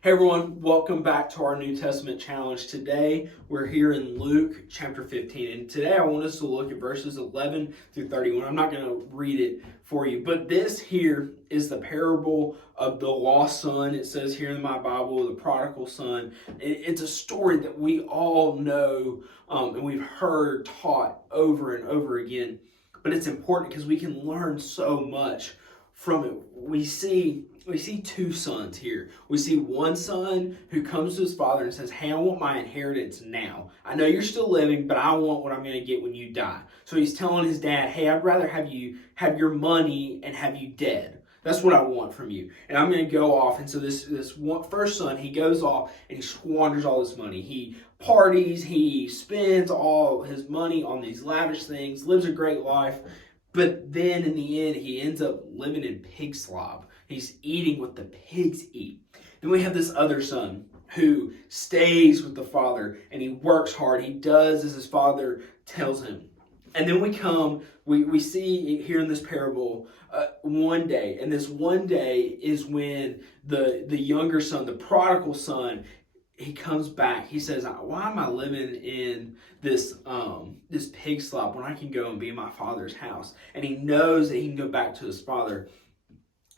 Hey everyone, welcome back to our New Testament challenge. Today we're here in Luke chapter 15, and today I want us to look at verses 11 through 31. I'm not going to read it for you, but this here is the parable of the lost son. It says here in my Bible, the prodigal son. It's a story that we all know and we've heard taught over and over again, but it's important because we can learn so much from it. We see two sons here. We see one son who comes to his father and says, "Hey, I want my inheritance now. I know you're still living, but I want what I'm going to get when you die." So he's telling his dad, "Hey, I'd rather have you have your money and have you dead. That's what I want from you. And I'm going to go off." And so first son, he goes off and he squanders all this money. He parties, he spends all his money on these lavish things, lives a great life. But then in the end, he ends up living in pig slop. He's eating what the pigs eat. Then we have this other son who stays with the father and he works hard. He does as his father tells him. And then we see here in this parable one day. And this one day is when the younger son, the prodigal son, he comes back. He says, "Why am I living in this pig slop when I can go and be in my father's house?" And he knows that he can go back to his father.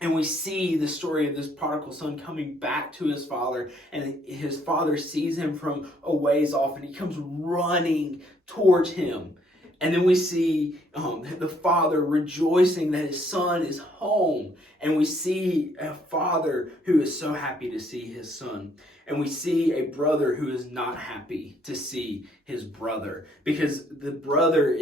And we see the story of this prodigal son coming back to his father, and his father sees him from a ways off, and he comes running towards him. And then we see the father rejoicing that his son is home. And we see a father who is so happy to see his son. And we see a brother who is not happy to see his brother. Because the brother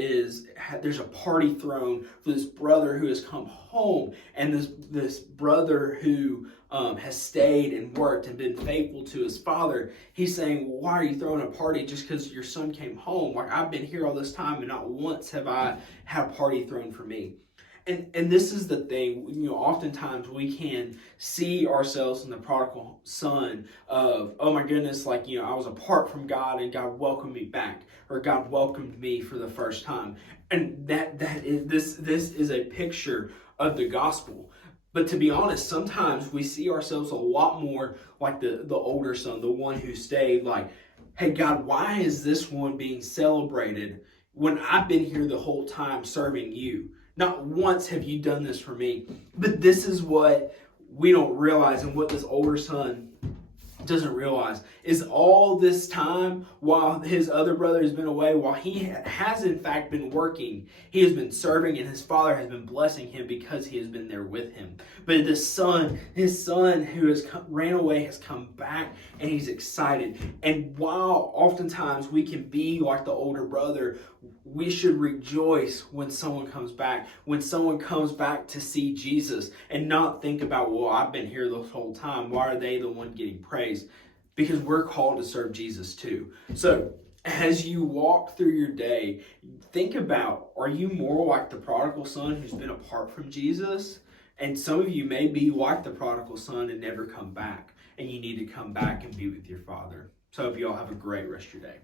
there's a party thrown for this brother who has come home. And this brother who has stayed and worked and been faithful to his father, he's saying, "Why are you throwing a party just because your son came home? Like, I've been here all this time and not once have I had a party thrown for me." And this is the thing, oftentimes we can see ourselves in the prodigal son of, "Oh my goodness, I was apart from God and God welcomed me back," or "God welcomed me for the first time." And this is a picture of the gospel. But to be honest, sometimes we see ourselves a lot more like the older son, the one who stayed, like, "Hey God, why is this one being celebrated when I've been here the whole time serving you? Not once have you done this for me." But this is what we don't realize, and what this older son doesn't realize, is all this time while his other brother has been away, while he has in fact been working, he has been serving, and his father has been blessing him because he has been there with him. But his son who ran away has come back, and he's excited. And while oftentimes we can be like the older brother, we should rejoice when someone comes back to see Jesus, and not think about, "Well, I've been here this whole time. Why are they the one getting praised?" Because we're called to serve Jesus too. So as you walk through your day, think about, are you more like the prodigal son who's been apart from Jesus? And some of you may be like the prodigal son and never come back, and you need to come back and be with your father. So I hope you all have a great rest of your day.